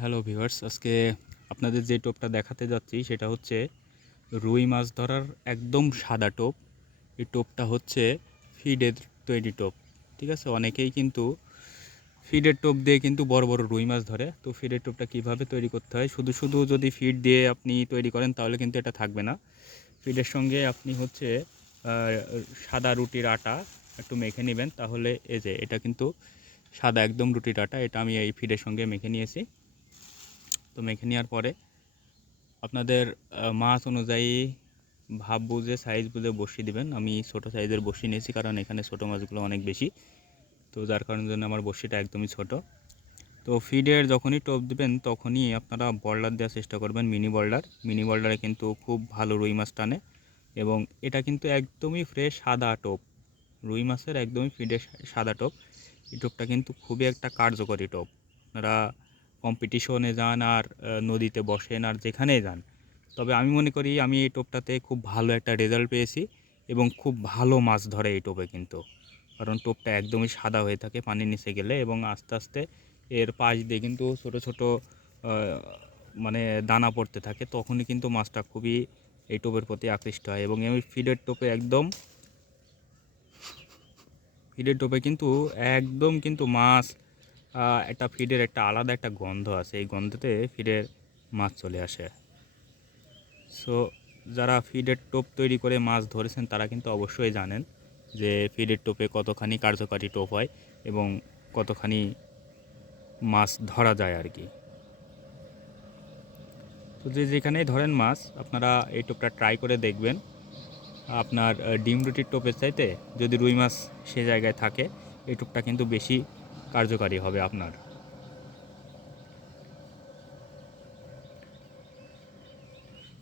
Hello viewers, আজকে আপনাদের যে টোপটা দেখাতে যাচ্ছি সেটা হচ্ছে রুই মাছ ধরার একদম সাদা টোপ। এই টোপটা হচ্ছে ফিডের তৈরি টোপ। ঠিক আছে, অনেকেই কিন্তু ফিডের টোপ দিয়ে কিন্তু বড় বড় রুই মাছ ধরে। তো ফিডের টোপটা কিভাবে তৈরি করতে হয়, শুধু শুধু যদি ফিড দিয়ে আপনি তৈরি করেন তাহলে কিন্তু এটা থাকবে না। ফিডের সঙ্গে আপনি হচ্ছে সাদা রুটির আটা একটু মেখে নেবেন, তাহলে এই যে এটা কিন্তু সাদা একদম রুটির আটা, এটা আমি এই ফিডের সঙ্গে মেখে নিয়েছি। তো মেখে নেওয়ার পরে আপনাদের মাছ অনুযায়ী ভাব বুঝে সাইজ বুঝে বসিয়ে দিবেন। আমি ছোটো সাইজের বসি নিয়েছি কারণ এখানে ছোটো মাছগুলো অনেক বেশি, তো যার কারণের জন্য আমার বসিটা একদমই ছোট। তো ফিডের যখনই টোপ দিবেন তখনই আপনারা বল্ডার দেওয়ার চেষ্টা করবেন, মিনি বল্ডারে কিন্তু খুব ভালো রুই মাছ টানে। এবং এটা কিন্তু একদমই ফ্রেশ সাদা টোপ, রুই মাছের একদমই ফিডের সাদা টোপ। এই টোপটা কিন্তু খুবই একটা কার্যকরী টোপ। আপনারা কম্পিটিশনে যান আর নদীতে বসেন আর যেখানেই যান, তবে আমি মনে করি আমি এই টোপটাতে খুব ভালো একটা রেজাল্ট পেয়েছি এবং খুব ভালো মাছ ধরে এই টোপে কিন্তু। কারণ টোপটা একদমই সাদা হয়ে থাকে পানির নিচে গেলে, এবং আস্তে আস্তে এর পাশ দিয়ে কিন্তু ছোট ছোট মানে দানা পড়তে থাকে, তখনই কিন্তু মাছটা খুবই এই টোপের প্রতি আকৃষ্ট হয়। এবং এই ফিডের টোপে কিন্তু একদম কিন্তু মাছ একটা ফিডের একটা আলাদা একটা গন্ধ আছে, এই গন্ধতে ফিডের মাছ চলে আসে। সো যারা ফিডের টোপ তৈরি করে মাছ ধরেছেন তারা কিন্তু অবশ্যই জানেন যে ফিডের টোপে কতখানি কার্যকারী টোপ হয় এবং কতখানি মাছ ধরা যায় আর কি। তো যেখানেই ধরেন মাছ, আপনারা এই টোপটা ট্রাই করে দেখবেন। আপনার ডিম রুটির টোপের চাইতে যদি রুই মাছ সে জায়গায় থাকে, এই টোপটা কিন্তু বেশি কার্যকারী হবে আপনার।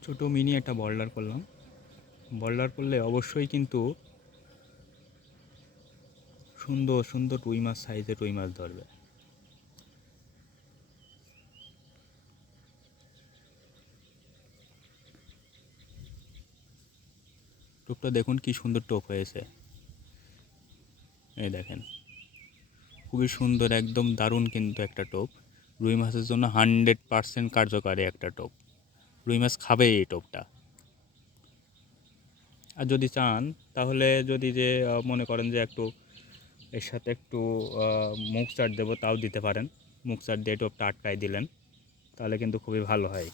ছোটো মিনি একটা বল্ডার করলাম, বল্ডার করলে অবশ্যই কিন্তু সুন্দর সুন্দর রুই মাছ, সাইজের রুই মাছ ধরবে। টোপটা দেখুন কি সুন্দর টোপ হয়েছে, এই দেখেন খুবই সুন্দর, একদম দারুণ কিন্তু একটা টোপ। রুই মাছের জন্য 100% কার্যকারী একটা টোপ, রুই মাছ খাবে এই টোপটা। আর যদি চান তাহলে যদি যে মনে করেন যে একটু এর সাথে একটু মুখ চাট দেবো, তাও দিতে পারেন। মুখ চাট দিয়ে টোপটা আটকায় দিলেন, তাহলে কিন্তু খুবই ভালো হয়।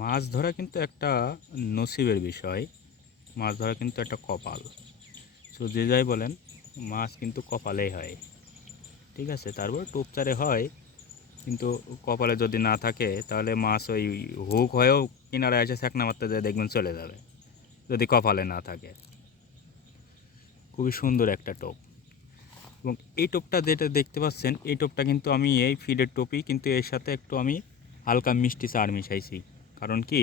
মাছ ধরা কিন্তু একটা নসিবের বিষয়, মাছ ধরা কিন্তু একটা কপাল। তো যে যাই বলেন, মাছ কিন্তু কপালেই হয়। ঠিক আছে, তারপর টোপচারে হয়, কিন্তু কপালে যদি না থাকে তাহলে মাছ ওই হুক হয়েও কিনারায় এসে ছ্যাঁকনা মারতে যায়, দেখবেন চলে যাবে, যদি কপালে না থাকে। খুবই সুন্দর একটা টোপ। এবং এই টোপটা যেটা দেখতে পাচ্ছেন, এই টোপটা কিন্তু আমি এই ফিডের টোপই, কিন্তু এর সাথে একটু আমি হালকা মিষ্টি চার মিশাইছি। কারণ কি,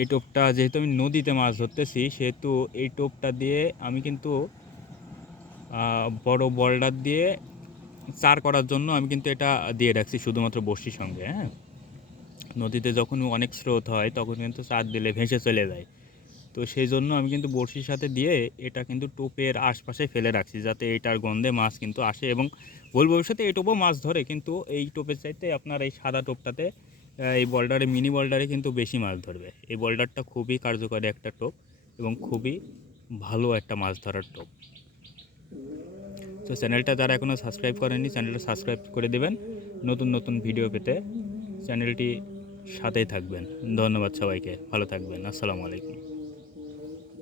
এই টোপটা যেহেতু আমি নদীতে মাছ ধরতেছি, সেহেতু এই টোপটা দিয়ে আমি কিন্তু বড় বল্ডার দিয়ে চার করার জন্য আমি কিন্তু এটা দিয়ে রাখছি শুধুমাত্র বড়শির সঙ্গে। হ্যাঁ, নদীতে যখন অনেক স্রোত হয় তখন কিন্তু চার দিলে ভেসে চলে যায়। তো সেই জন্য আমি কিন্তু বড়শির সাথে দিয়ে এটা কিন্তু টোপের আশপাশে ফেলে রাখছি, যাতে এটার গন্ধে মাছ কিন্তু আসে এবং বলবো ভবিষ্যতে এই টোপও মাছ ধরে, কিন্তু এই টোপের চাইতে আপনার এই সাদা টোপটাতে এই বল্ডারে, মিনি বল্ডারে কিন্তু বেশি মাছ ধরবে। এই বল্ডারটা খুবই কার্যকরী একটা টোপ এবং খুবই ভালো একটা মাছ ধরার টোপ। তো চ্যানেলটা যারা এখনও সাবস্ক্রাইব করেননি, চ্যানেলটা সাবস্ক্রাইব করে দেবেন নতুন নতুন ভিডিও পেতে। চ্যানেলটি সাথেই থাকবেন। ধন্যবাদ সবাইকে, ভালো থাকবেন। আসসালামু আলাইকুম।